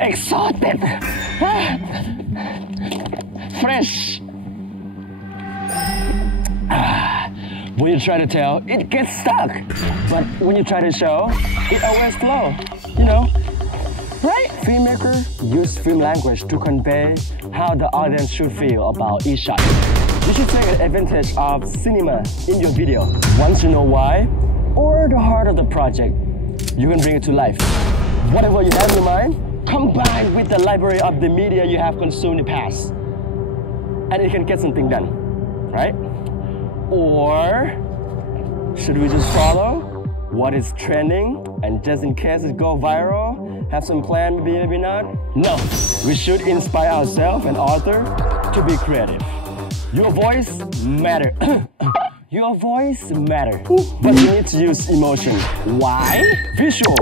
Exhausted. Fresh. When you try to tell, it gets stuck. But when you try to show, it always flows. You know? Right? Filmmakers use film language to convey how the audience should feel about each shot. You should take advantage of cinema in your video. Once you know why, or the heart of the project, you can bring it to life. Whatever you have in mind, combine with the library of the media you have consumed in the past. And you can get something done, right? Or should we just follow what is trending and just in case it goes viral, have some plan, maybe not? No, we should inspire ourselves and author to be creative. Your voice matters. Your voice matters, but you need to use emotion. Why? Visual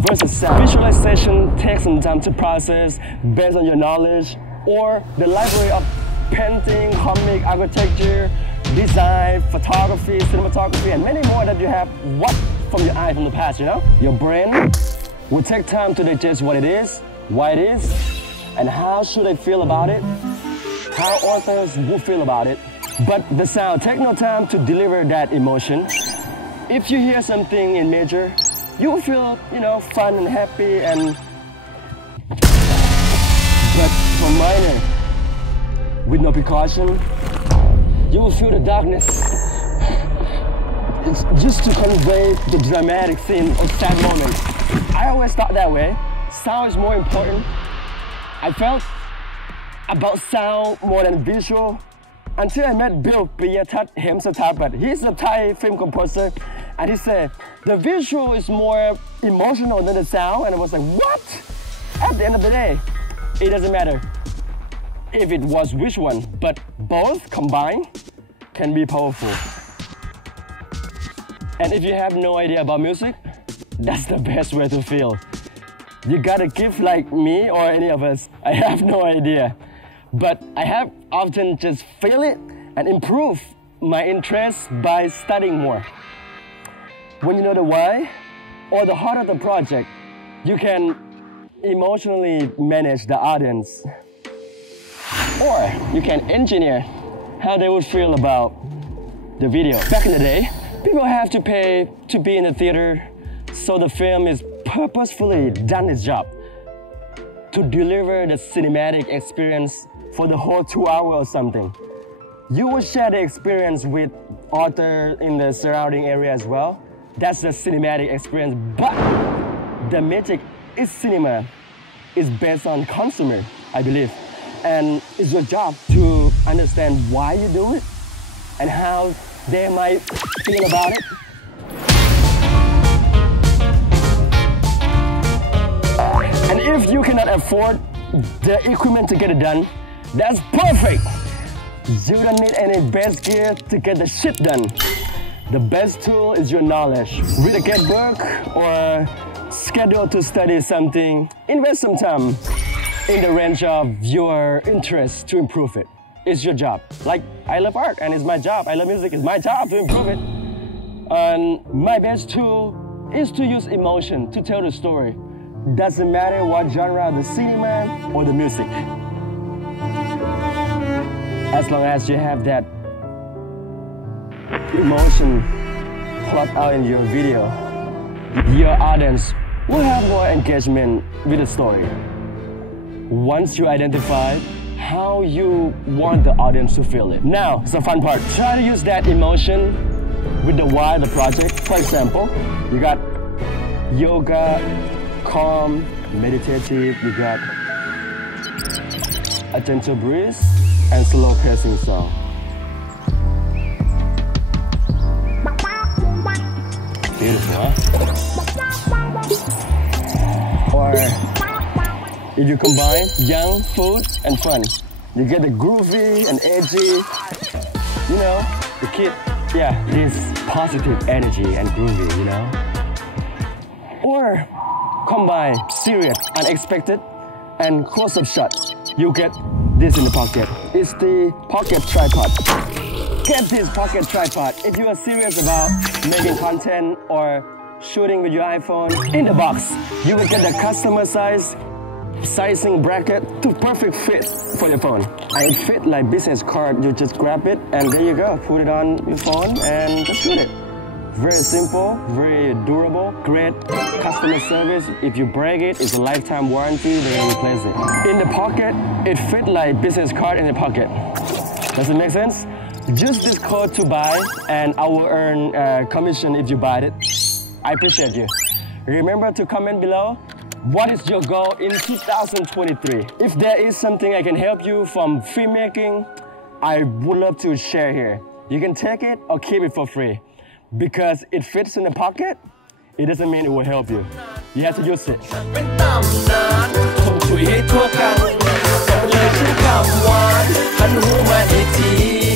versus sound. Visualization takes some time to process based on your knowledge or the library of painting, comic, architecture, design, photography, cinematography, and many more that you have from your eye from the past, you know? Your brain will take time to digest what it is, why it is, and how should I feel about it, how authors will feel about it. But the sound takes no time to deliver that emotion. If you hear something in major, you will feel, fun and happy and... But for minor, with no precaution, you will feel the darkness. It's just to convey the dramatic scene or sad moment. I always thought that way. Sound is more important. I felt about sound more than visual until I met Bill Piyatat Hemsatapat. He's a Thai film composer, and he said, the visual is more emotional than the sound, and I was like, what? At the end of the day, it doesn't matter if it was which one, but both combined can be powerful. And if you have no idea about music, that's the best way to feel. You got a gift like me or any of us, I have no idea. But I have often just feel it and improve my interest by studying more. When you know the why or the heart of the project, you can emotionally manage the audience. Or you can engineer how they would feel about the video. Back in the day, people have to pay to be in the theater, so the film is purposefully done its job to deliver the cinematic experience for the whole 2 hours or something. You will share the experience with author in the surrounding area as well. That's the cinematic experience, but the magic is cinema is based on consumer, I believe. And it's your job to understand why you do it and how they might feel about it. And if you cannot afford the equipment to get it done, that's perfect. You don't need any best gear to get the shit done. The best tool is your knowledge. Read a good book or schedule to study something. Invest some time in the range of your interest to improve it. It's your job. Like, I love art and it's my job. I love music, it's my job to improve it. And my best tool is to use emotion to tell the story. Doesn't matter what genre, the cinema or the music. As long as you have that emotion plugged out in your video, your audience will have more engagement with the story. Once you identify how you want the audience to feel it. Now, it's the fun part. Try to use that emotion with the why of the project. For example, you got yoga, calm, meditative, you got a gentle breeze, and slow pacing song. Beautiful, huh? Or if you combine young, food, and fun, you get the groovy and edgy, the kid, this positive energy and groovy, Or combine serious, unexpected, and close-up shot. You get this in the pocket. It's the pocket tripod. Get this pocket tripod if you are serious about making content or shooting with your iPhone. In the box, you will get the customer sizing bracket to perfect fit for your phone. And it fit like business card. You just grab it and there you go. Put it on your phone and just shoot it. Very simple, very durable, great customer service. If you break it, it's a lifetime warranty, they will replace it. In the pocket, it fit like business card in the pocket. Does it make sense? Use this code to buy and I will earn commission if you buy it. I appreciate you. Remember to comment below. What is your goal in 2023? If there is something I can help you from filmmaking, I would love to share here. You can take it or keep it for free. Because it fits in the pocket, it doesn't mean it will help you. You have to use it. เป็นตำนานคงช่วยให้ทั่วกันก็เลยชื่อคำหวานหันหูมาอีกที